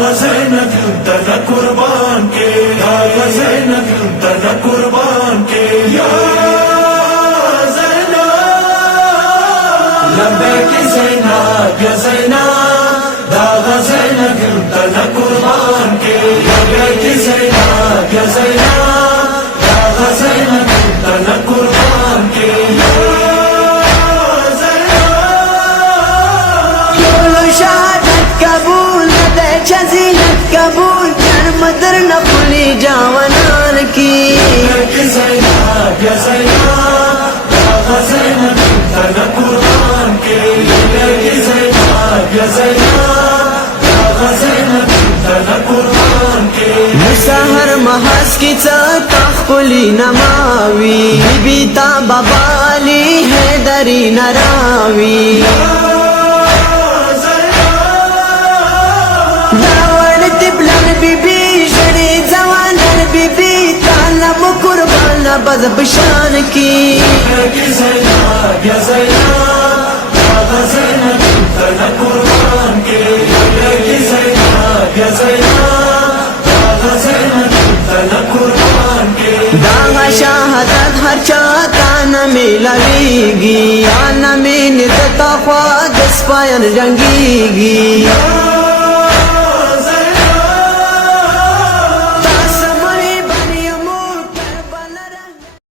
ज़ैनब तना कुर्बान के, ज़ैनब तना कुर्बान के, या ज़ैनब लब्बैक ज़ैनब या ज़ैनब दागा ज़ैनब तना कुर्बान के, लब्बैक ज़ैनब या ज़ैनब दागा ज़ैनब तना कुर्बान के, या कबूल जन मदर न भूली जावनान की ज़ैनब या ज़ैनब दागा ज़ैनब तना कुर्बान के, ज़ैनब या ज़ैनब दागा ज़ैनब तना कुर्बान के, मुसहर महस की तखली नमावी बीता बबाली है दरी नरावी बज़ब शान की ज़ैनब या ज़ैनब दागा ज़ैनब तना कुर्बान के, ज़ैनब या ज़ैनब दागा ज़ैनब तना कुर्बान के, दागा शहादत हर चाहता न मिलेगी, आना में निदता ख्वाद स्पायन रंगीगी।